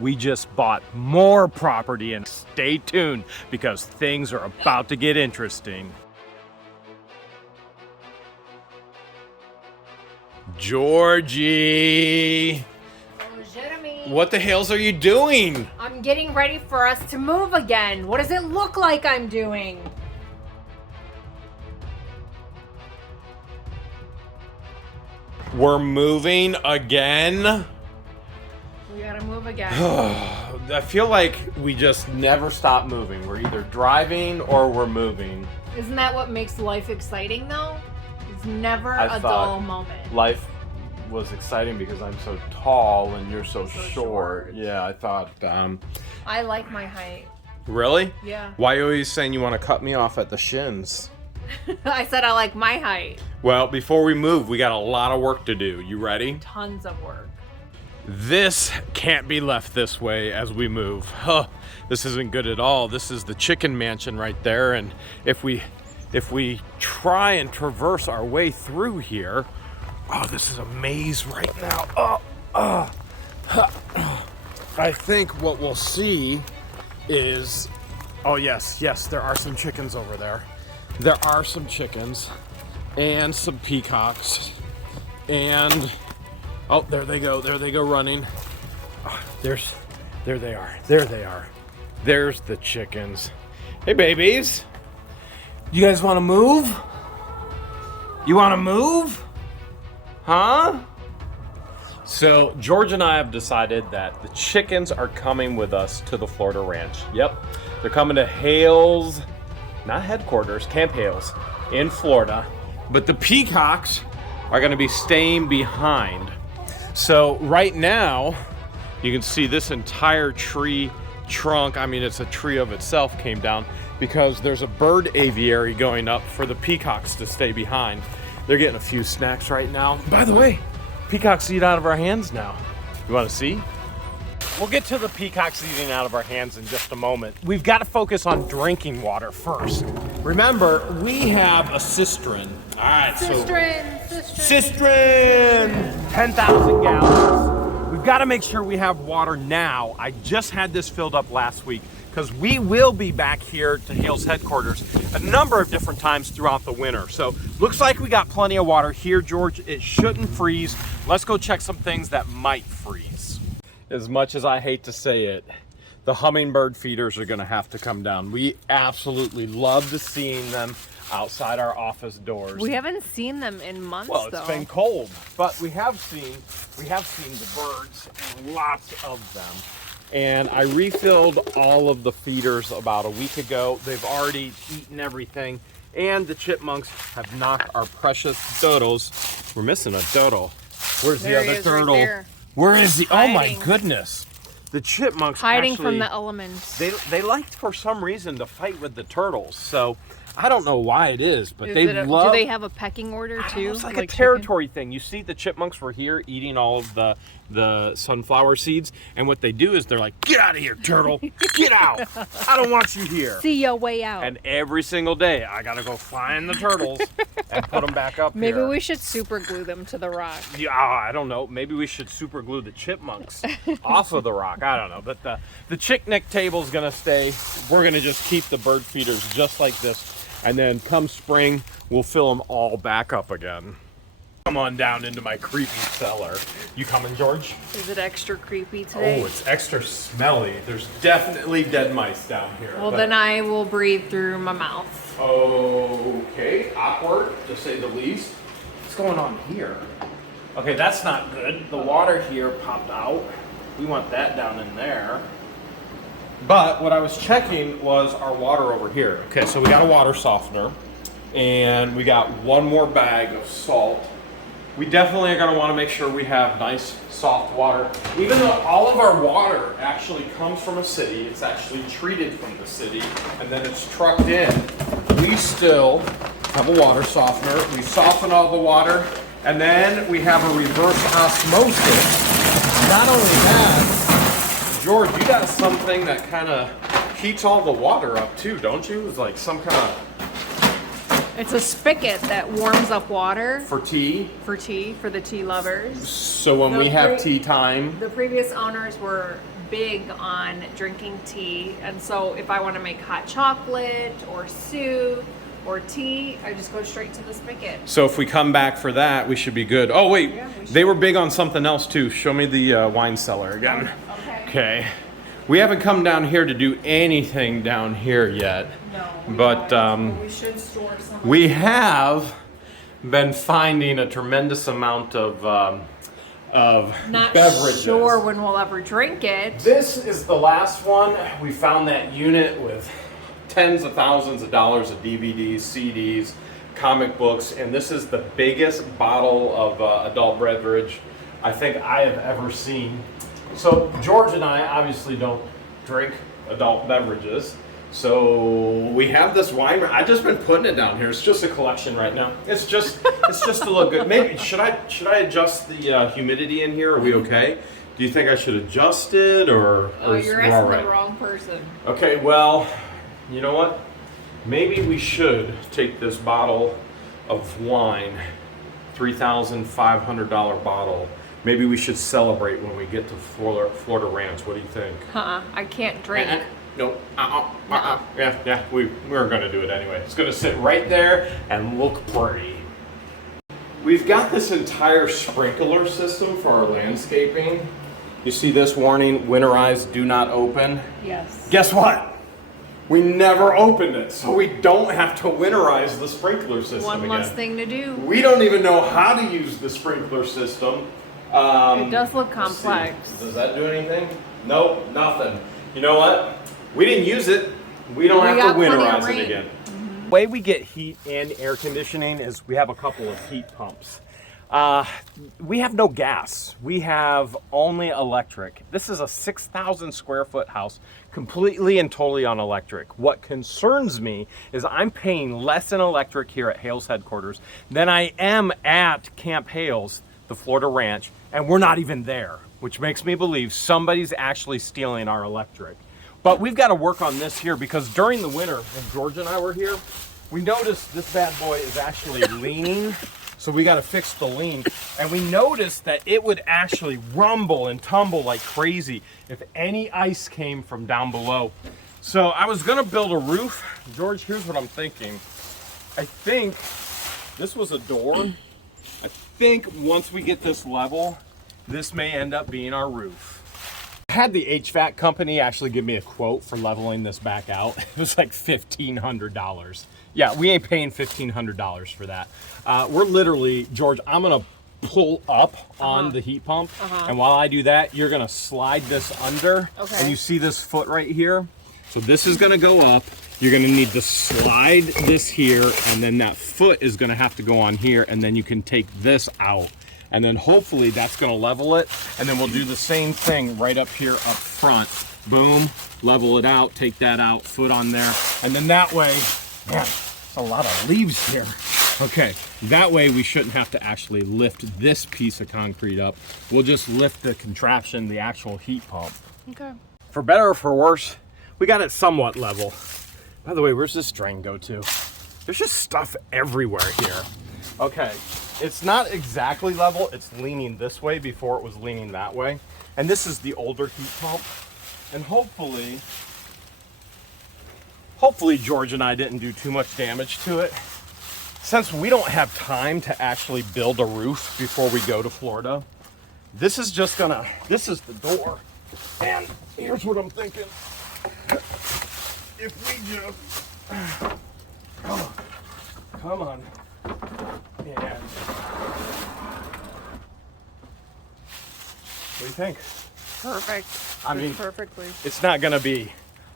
we just bought more property, and stay tuned because things are about to get interesting. Georgie, what the hells are you doing? I'm getting ready for us to move again. What does it look like I'm doing? We're moving again? We gotta move again. I feel like we just never stop moving. We're either driving or we're moving. Isn't that what makes life exciting though? It's never I a thought dull moment. Life was exciting because I'm so tall and you're so short. Yeah, I thought, I like my height. Really? Yeah. Why are you always saying you want to cut me off at the shins? I said I like my height. Well, before we move, we got a lot of work to do. You ready? Tons of work. This can't be left this way as we move. Huh, this isn't good at all. This is the chicken mansion right there, and if we try and traverse our way through here, oh, this is a maze right now. I think what we'll see is, oh yes, there are some chickens over there. There are some chickens and some peacocks, and oh, there they go running. Oh, there they are. There's the chickens. Hey babies, you guys want to move? You want to move? Huh? So George and I have decided that the chickens are coming with us to the Florida ranch. Yep, they're coming to Hale's, not headquarters, Camp Hale's in Florida, but the peacocks are going to be staying behind. So right now, you can see this entire tree trunk, I mean it's a tree of itself, came down because there's a bird aviary going up for the peacocks to stay behind. They're getting a few snacks right now. By the way, peacocks eat out of our hands now. You want to see? We'll get to the peacocks eating out of our hands in just a moment. We've got to focus on drinking water first. Remember, we have a cistern. All right, cistern, 10,000 gallons. We've got to make sure we have water now. I just had this filled up last week because we will be back here to Hale's headquarters a number of different times throughout the winter. So looks like we got plenty of water here, George. It shouldn't freeze. Let's go check some things that might freeze. As much as I hate to say it, the hummingbird feeders are gonna have to come down. We absolutely love to seeing them outside our office doors. We haven't seen them in months, well, it's been cold, but we have seen the birds, lots of them. And I refilled all of the feeders about a week ago. They've already eaten everything, and the chipmunks have knocked our precious dodos. We're missing a dodo. Where's the other turtle? Right, where is he? Hiding. Oh my goodness. The chipmunks hiding actually, from the elements. They like for some reason to fight with the turtles. So I don't know why it is, but do they have a pecking order too? It's like a territory thing. You see, the chipmunks were here eating all of the sunflower seeds, and what they do is they're like, "Get out of here, turtle! Get out! I don't want you here." See your way out. And every single day, I gotta go find the turtles and put them back up. Maybe here. we should super glue them to the rock. Yeah, I don't know. Maybe we should super glue the chipmunks off of the rock. I don't know. But the chicknick table's gonna stay. We're gonna just keep the bird feeders just like this. And then come spring, we'll fill them all back up again. Come on down into my creepy cellar. You coming, George? Is it extra creepy today? Oh, it's extra smelly. There's definitely dead mice down here. Well, then I will breathe through my mouth. Okay, awkward, to say the least. What's going on here? Okay, that's not good. The water here popped out. We want that down in there. But what I was checking was our water over here. Okay, so we got a water softener, and we got one more bag of salt. We definitely are gonna wanna make sure we have nice, soft water. Even though all of our water actually comes from a city, it's actually treated from the city, and then it's trucked in, we still have a water softener. We soften all the water, and then we have a reverse osmosis. Not only that, George, you got something that kind of heats all the water up too, don't you? It's like some kind of It's a spigot that warms up water For tea. for tea, for the tea lovers. So when we have tea time. The previous owners were big on drinking tea, and so if I want to make hot chocolate or soup or tea, I just go straight to the spigot. So if we come back for that, we should be good. Oh wait, Yeah, we should. they were big on something else too. Show me the wine cellar again. Okay. Okay. We haven't come down here to do anything down here yet. No. But we should store some. we have been finding a tremendous amount of Not beverages. sure when we'll ever drink it. This is the last one. We found that unit with tens of thousands of dollars of DVDs, CDs, comic books, and this is the biggest bottle of adult beverage I think I have ever seen. So George and I obviously don't drink adult beverages, so we have this wine. I've just been putting it down here. It's just a collection right now. It's just to look good. Maybe should I adjust the humidity in here? Are we okay? Do you think I should adjust it or You're we're asking all right? the wrong person. Okay, well, you know what? Maybe we should take this bottle of wine, $3,500 bottle. Maybe we should celebrate when we get to Florida Ranch. What do you think? I can't drink. Nope. Yeah, we were going to do it anyway. It's going to sit right there and look pretty. We've got this entire sprinkler system for our landscaping. You see this warning, winterized, do not open. Yes. Guess what? We never opened it, so we don't have to winterize the sprinkler system One again. less thing to do. We don't even know how to use the sprinkler system. It does look Let's see. complex. Does that do anything? Nope, nothing. You know what? We didn't use it. We don't have to got plenty of winterize rain. it again. The way we get heat and air conditioning is we have a couple of heat pumps. We have no gas. We have only electric. This is a 6,000 square foot house, completely and totally on electric. What concerns me is I'm paying less in electric here at Hale's headquarters than I am at Camp Hale's, the Florida Ranch, and we're not even there, which makes me believe somebody's actually stealing our electric. But we've got to work on this here because during the winter, when George and I were here, we noticed this bad boy is actually leaning. So we got to fix the lean. And we noticed that it would actually rumble and tumble like crazy if any ice came from down below. So I was going to build a roof. George, here's what I'm thinking. I think this was a door. I think once we get this level, this may end up being our roof. I had the HVAC company actually give me a quote for leveling this back out. It was like $1,500. Yeah, we ain't paying $1,500 for that. We're literally, George, I'm gonna pull up on the heat pump, and while I do that, you're gonna slide this under, and you see this foot right here? So this is gonna go up, you're gonna need to slide this here, and then that foot is gonna have to go on here, and then you can take this out. And then hopefully that's gonna level it, and then we'll do the same thing right up here up front. Boom, level it out, take that out, foot on there, and then that way, man, there's a lot of leaves here. Okay, that way we shouldn't have to actually lift this piece of concrete up. We'll just lift the contraption, the actual heat pump. Okay. For better or for worse, we got it somewhat level. By the way, where's this drain go to? There's just stuff everywhere here. Okay, it's not exactly level, it's leaning this way before it was leaning that way. And this is the older heat pump. And hopefully George and I didn't do too much damage to it. Since we don't have time to actually build a roof before we go to Florida, this is just gonna, this is the door. And here's what I'm thinking. If we just, come on. And what do you think? Perfect. I mean, perfectly. It's not gonna be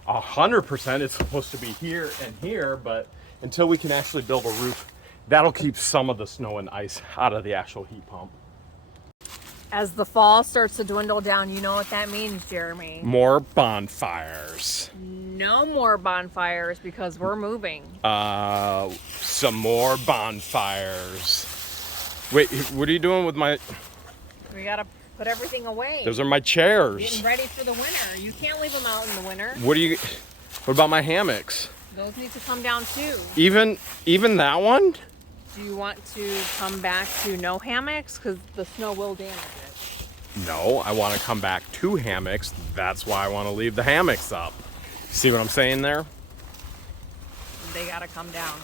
100%, it's supposed to be here and here, but until we can actually build a roof, that'll keep some of the snow and ice out of the actual heat pump. As the fall starts to dwindle down, you know what that means, Jeremy. More bonfires. No more bonfires because we're moving. Some more bonfires. Wait, what are you doing with my... We gotta put everything away. Those are my chairs. Getting ready for the winter. You can't leave them out in the winter. What about my hammocks? Those need to come down too. Even that one? Do you want to come back to no hammocks? Because the snow will damage it. No, I want to come back to hammocks. That's why I want to leave the hammocks up. See what I'm saying there? They gotta come down.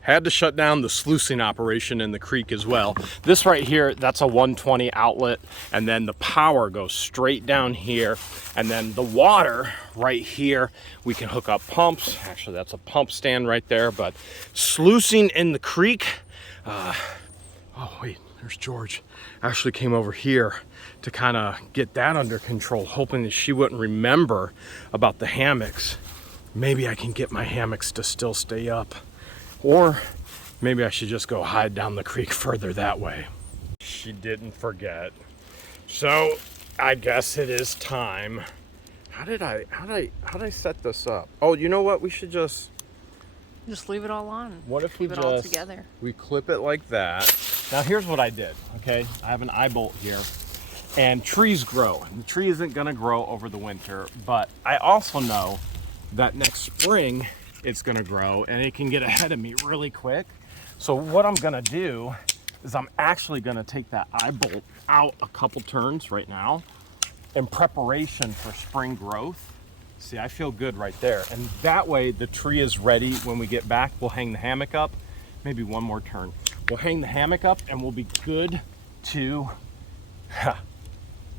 Had to shut down the sluicing operation in the creek as well. This right here, that's a 120 outlet, and then the power goes straight down here, and then the water right here, we can hook up pumps. Actually, that's a pump stand right there, but sluicing in the creek, oh wait, there's George. Ashley came over here to kind of get that under control, hoping that she wouldn't remember about the hammocks. Maybe I can get my hammocks to still stay up. Or maybe I should just go hide down the creek further that way. She didn't forget. So I guess it is time. How did I set this up? Oh, you know what? We should just leave it all on. What if keep we it all together? We clip it like that. Now here's what I did, okay? I have an eye bolt here. And trees grow. And the tree isn't gonna grow over the winter, but I also know that next spring it's gonna grow and it can get ahead of me really quick. So what I'm gonna do is I'm actually gonna take that eye bolt out a couple turns right now in preparation for spring growth. See, I feel good right there. And that way the tree is ready when we get back. We'll hang the hammock up, maybe one more turn. We'll hang the hammock up and we'll be good to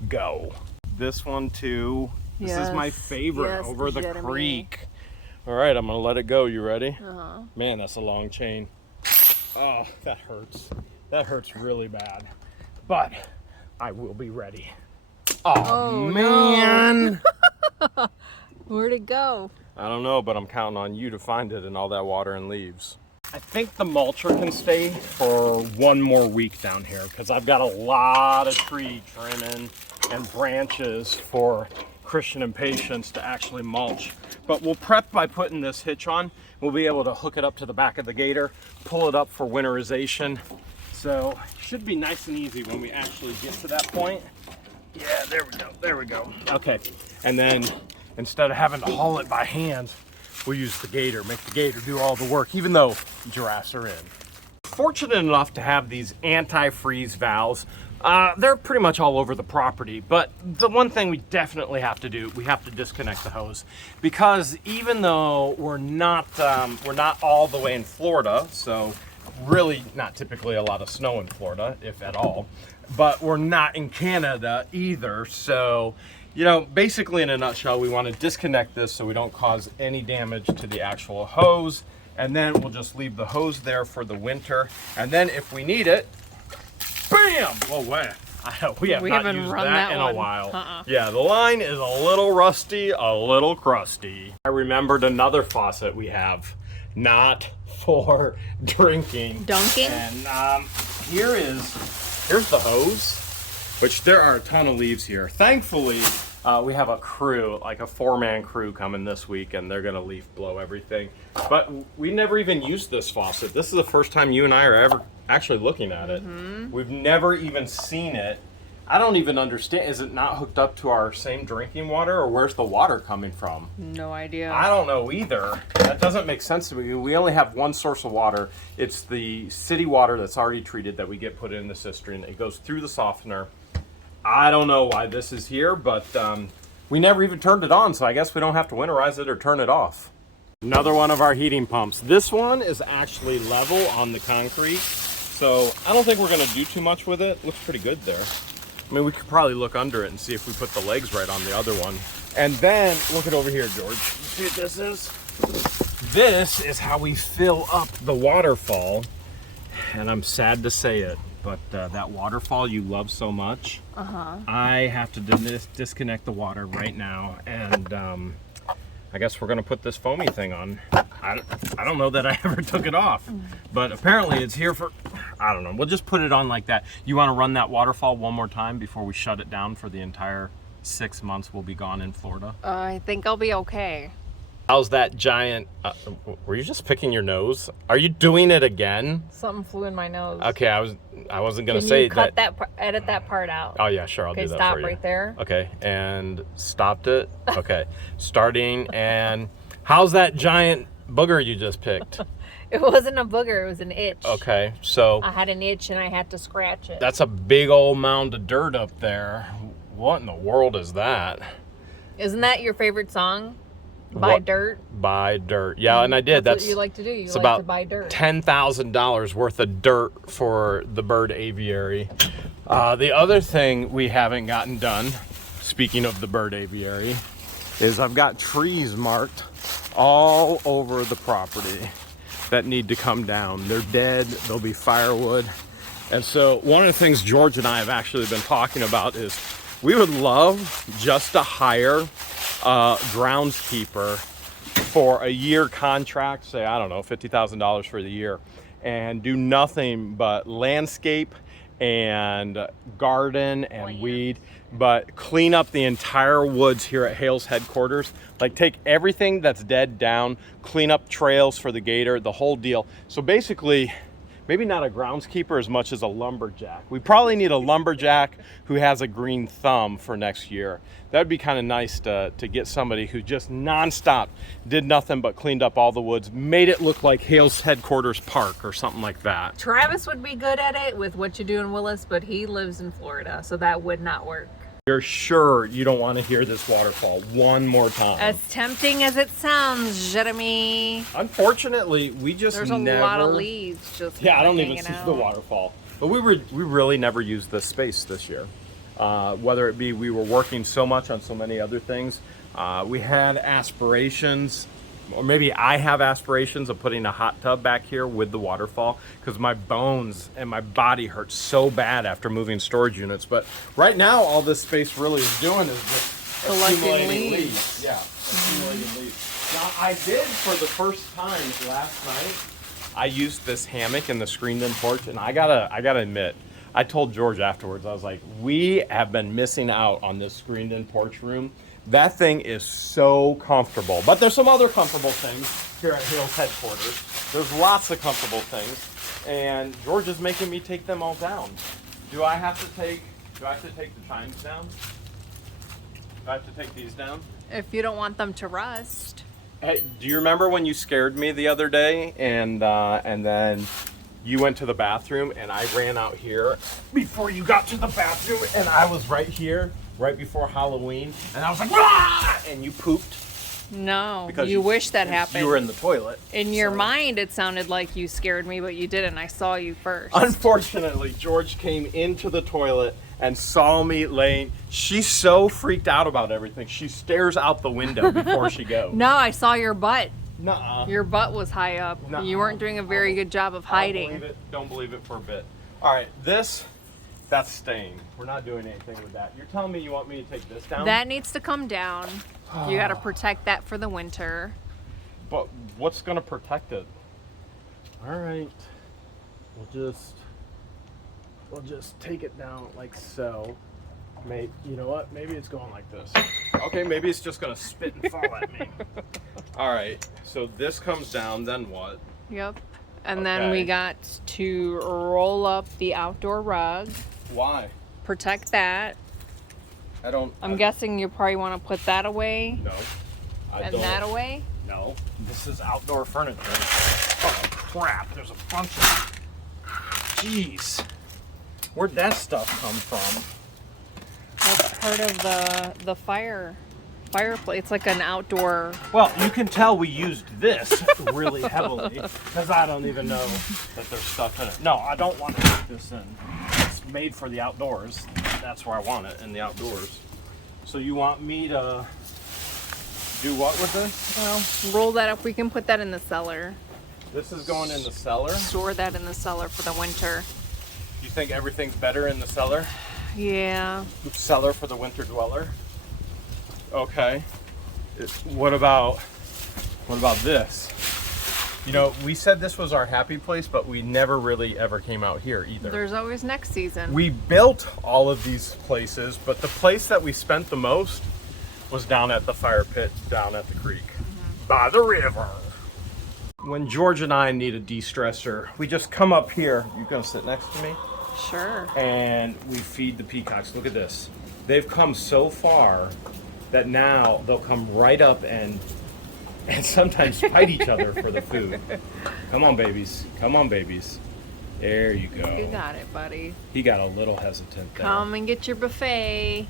go. This one too. This is my favorite, over the creek. All right, I'm gonna let it go. You ready? Uh-huh. Man, that's a long chain. Oh, that hurts. That hurts really bad. But I will be ready. Oh man. No. Where'd it go? I don't know, but I'm counting on you to find it in all that water and leaves. I think the mulcher can stay for one more week down here because I've got a lot of tree trimming and branches for Christian and Patience to actually mulch. But we'll prep by putting this hitch on. We'll be able to hook it up to the back of the gator, pull it up for winterization. So should be nice and easy when we actually get to that point. Yeah, there we go, there we go. Okay, and then instead of having to haul it by hand, we'll use the gator, make the gator do all the work, even though giraffes are in. Fortunate enough to have these anti-freeze valves. They're pretty much all over the property, but the one thing we definitely have to do, we have to disconnect the hose, because even though we're not all the way in Florida, so really not typically a lot of snow in Florida, if at all, but we're not in Canada either, so you know, basically in a nutshell, we want to disconnect this so we don't cause any damage to the actual hose, and then we'll just leave the hose there for the winter, and then if we need it, bam! Well, we haven't used that in a while. Yeah, the line is a little rusty, a little crusty. I remembered another faucet we have, not for drinking. Dunking? And here's the hose, which there are a ton of leaves here. Thankfully, we have a crew, like a 4-man crew coming this week, and they're gonna leaf blow everything. But we never even used this faucet. This is the first time you and I are ever actually looking at it. We've never even seen it. I don't even understand. Is it not hooked up to our same drinking water, or where's the water coming from? No idea. I don't know either. That doesn't make sense to me. We only have one source of water. It's the city water that's already treated that we get put in the cistern. It goes through the softener. I don't know why this is here, but we never even turned it on, so I guess we don't have to winterize it or turn it off. Another one of our heating pumps. This one is actually level on the concrete, so I don't think we're gonna do too much with it. Looks pretty good there. I mean, we could probably look under it and see if we put the legs right on the other one. And then, look at over here, George. See what this is? This is how we fill up the waterfall. And I'm sad to say it, but that waterfall you love so much, I have to disconnect the water right now, and I guess we're gonna put this foamy thing on. I don't know that I ever took it off, but apparently it's here for, I don't know. We'll just put it on like that. You wanna run that waterfall one more time before we shut it down for the entire 6 months we'll be gone in Florida? I think I'll be okay. How's that giant, were you just picking your nose? Are you doing it again? Something flew in my nose. Okay, I wasn't gonna Can say you cut that. Edit that part out. Oh yeah, sure, I'll do that stop for you. right there. Okay, and stopped it. Okay, starting, and how's that giant booger you just picked? It wasn't a booger, it was an itch. Okay, so I had an itch and I had to scratch it. that's a big old mound of dirt up there. What in the world is that? Isn't that your favorite song? Buy dirt? Buy dirt. Yeah, and I did. That's what you like to do. You it's like about to buy dirt. $10,000 worth of dirt for the bird aviary. The other thing we haven't gotten done, speaking of the bird aviary, is I've got trees marked all over the property that need to come down. They're dead. They'll be firewood. And so one of the things George and I have actually been talking about is we would love just to hire a groundskeeper for a year contract, say, I don't know, $50,000 for the year, and do nothing but landscape and garden and weed, but clean up the entire woods here at Hale's headquarters. Like, take everything that's dead down, clean up trails for the gator, the whole deal. So basically, maybe not a groundskeeper as much as a lumberjack. We probably need a lumberjack who has a green thumb for next year. That'd be kind of nice to get somebody who just nonstop did nothing but cleaned up all the woods, made it look like Hale's Headquarters Park or something like that. Travis would be good at it with what you do in Willis, but he lives in Florida, so that would not work. You're sure you don't want to hear this waterfall one more time? As tempting as it sounds, Jeremy. Unfortunately, we just There's never... a lot of leaves just Yeah, I don't even hanging see out. the waterfall. But we really never used this space this year. Whether it be we were working so much on so many other things. We had aspirations, or maybe I have aspirations of putting a hot tub back here with the waterfall, because my bones and my body hurt so bad after moving storage units. But right now, all this space really is doing is just Collecting accumulating leaves. leaves. Yeah, accumulating leaves. Now, I did for the first time last night. I used this hammock in the screened-in porch, and I gotta admit, I told George afterwards, I was like, we have been missing out on this screened-in porch room. That thing is so comfortable. But there's some other comfortable things here at Hale's Headquarters. There's lots of comfortable things, and George is making me take them all down. Do I have to take the chimes down? Do I have to take these down? If you don't want them to rust. Hey, do you remember when you scared me the other day, and then you went to the bathroom and I ran out here before you got to the bathroom, and I was right here right before Halloween, and I was like, "Wah!" And you pooped? No, Because you wish that happened. You were in the toilet. In your So- mind, it sounded like you scared me, but you didn't. I saw you first. Unfortunately, George came into the toilet and saw me laying. She's so freaked out about everything. She stares out the window before she goes. No, I saw your butt. Nuh-uh. Your butt was high up. Nuh-uh. You weren't doing a very good job of hiding. Don't believe it for a bit. All right, that's staying. We're not doing anything with that. You're telling me you want me to take this down? That needs to come down. You got to protect that for the winter. But what's gonna protect it? All right, we'll just take it down like so. Maybe, you know what? Maybe it's going like this. Okay, maybe it's just gonna spit and fall at me. All right, so this comes down, then what? Yep. And then we Okay. got to roll up the outdoor rug. Why? Protect that. I'm guessing you probably want to put that away No. I and don't. that away. No. This is outdoor furniture. Oh crap! There's a bunch of. Jeez. Where'd that stuff come from? That's part of the fireplace. It's like an outdoor. Well, you can tell we used this really heavily, because I don't even know that there's stuff in it. No, I don't want to put this in. It's made for the outdoors. That's where I want it, in the outdoors. So you want me to do what with this? Well, roll that up. We can put that in the cellar. This is going in the cellar? Store that in the cellar for the winter. You think everything's better in the cellar? Yeah. Cellar for the winter dweller? Okay. What about this? You know, we said this was our happy place, but we never really ever came out here either. There's always next season. We built all of these places, but the place that we spent the most was down at the fire pit, down at the creek, by the river. When George and I need a de-stressor, we just come up here. You gonna sit next to me? Sure. And we feed the peacocks. Look at this. They've come so far that now they'll come right up and and sometimes fight each other for the food. Come on, babies. Come on, babies. There you go. You got it, buddy. He got a little hesitant there. Come and get your buffet.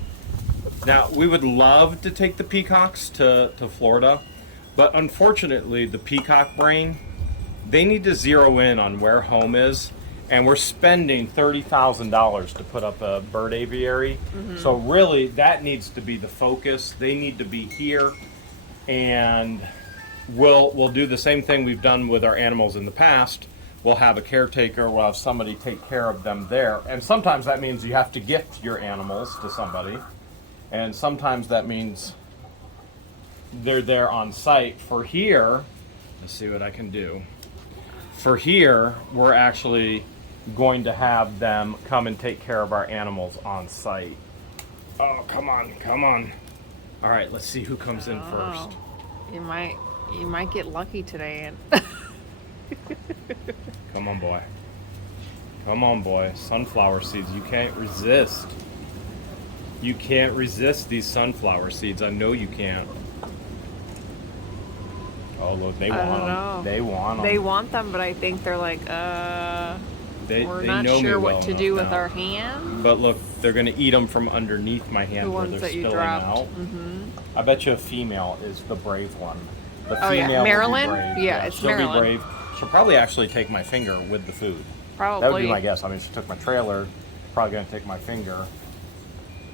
Now, we would love to take the peacocks to Florida, but unfortunately, the peacock brain, they need to zero in on where home is, and we're spending $30,000 to put up a bird aviary. So really, that needs to be the focus. They need to be here, and we'll do the same thing we've done with our animals in the past. We'll have a caretaker, we'll have somebody take care of them there. And sometimes that means you have to gift your animals to somebody. And sometimes that means they're there on site. For here, let's see what I can do. For here, we're actually going to have them come and take care of our animals on site. Oh, come on, come on. All right, let's see who comes in first. You might get lucky today. Come on, boy. Come on, boy. Sunflower seeds. You can't resist. You can't resist these sunflower seeds. I know you can't. Oh, look, they want them. They want them. They want them, but I think they're like, we're not sure what to do with our hand. But look, they're going to eat them from underneath my hand where they're spilling out. I bet you a female is the brave one. The female Marilyn? will be brave. Yeah, it's Marilyn. She'll be brave. She'll probably actually take my finger with the food. Probably. That would be my guess. I mean, she took my trailer. Probably going to take my finger.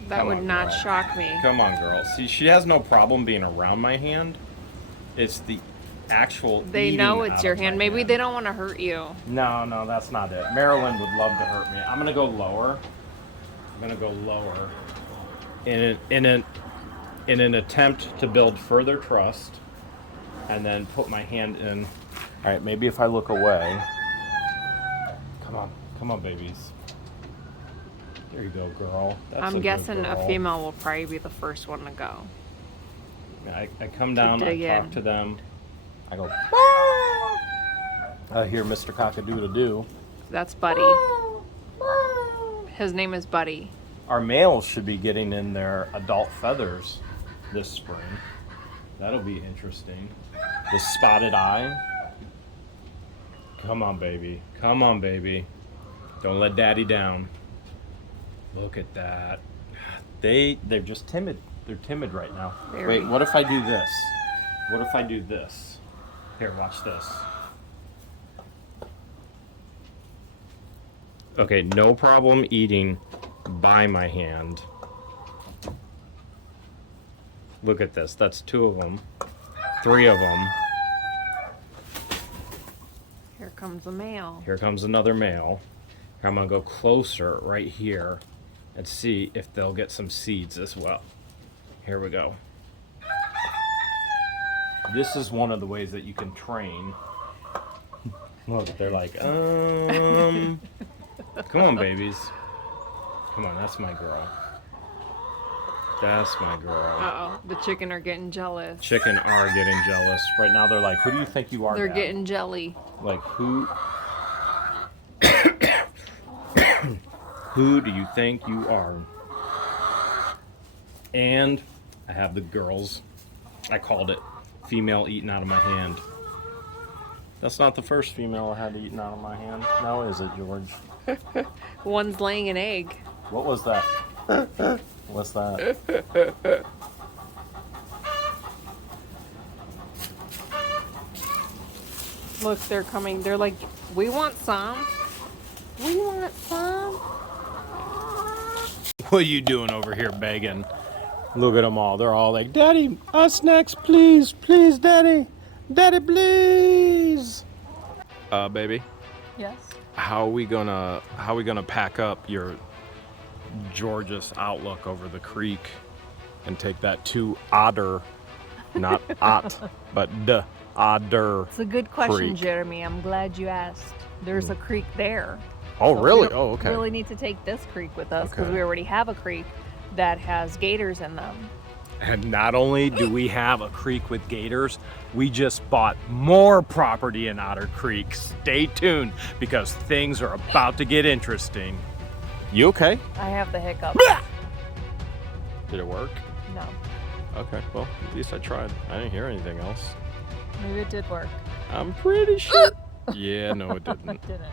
That would not shock me. Come on, girl. See, she has no problem being around my hand. It's the actual They know it's your hand. Maybe they don't want to hurt you. No, that's not it. Marilyn would love to hurt me. I'm going to go lower. I'm going to go lower. In an attempt to build further trust. And then put my hand in. All right, maybe if I look away. Come on, babies. There you go, girl. I'm guessing a female will probably be the first one to go. I come down, I talk to them. I go, I hear Mr. Cock-a-doodle-doo. That's Buddy. His name is Buddy. Our males should be getting in their adult feathers this spring. That'll be interesting. The spotted eye. Come on, baby. Come on, baby. Don't let daddy down. Look at that. They're just timid. They're timid right now. Very. Wait, what if I do this? What if I do this? Here, watch this. Okay, no problem eating by my hand. Look at this. That's 2 of them. 3 of them. Here comes a male. Here comes another male. I'm going to go closer right here and see if they'll get some seeds as well. Here we go. This is one of the ways that you can train. Look, they're like, come on, babies. Come on, that's my girl. That's my girl. Uh-oh, the chicken are getting jealous. Chicken are getting jealous. Right now they're like, who do you think you are, They're Dad? getting jelly. Like, who... Who do you think you are? And I have the girls. I called it female eating out of my hand. That's not the first female I had eaten out of my hand. Now is it, George? One's laying an egg. What was that? What's that? Look, they're coming. They're like, we want some. We want some. What are you doing over here begging? Look at them all. They're all like, Daddy, us next, please. Please, Daddy. Daddy, please. Baby. Yes. How are we gonna pack up your George's outlook over the creek and take that to Otter, not Ot, but the Otter? It's a good question, Creek. Jeremy. I'm glad you asked. There's a creek there. Oh, So really? we don't Oh, okay. really need to take this creek with us because Okay. we already have a creek that has gators in them. And not only do we have a creek with gators, we just bought more property in Otter Creek. Stay tuned because things are about to get interesting. You okay? I have the hiccup. Did it work? No. Okay, well, at least I tried. I didn't hear anything else. Maybe it did work. I'm pretty sure. Yeah, no, it didn't. It didn't.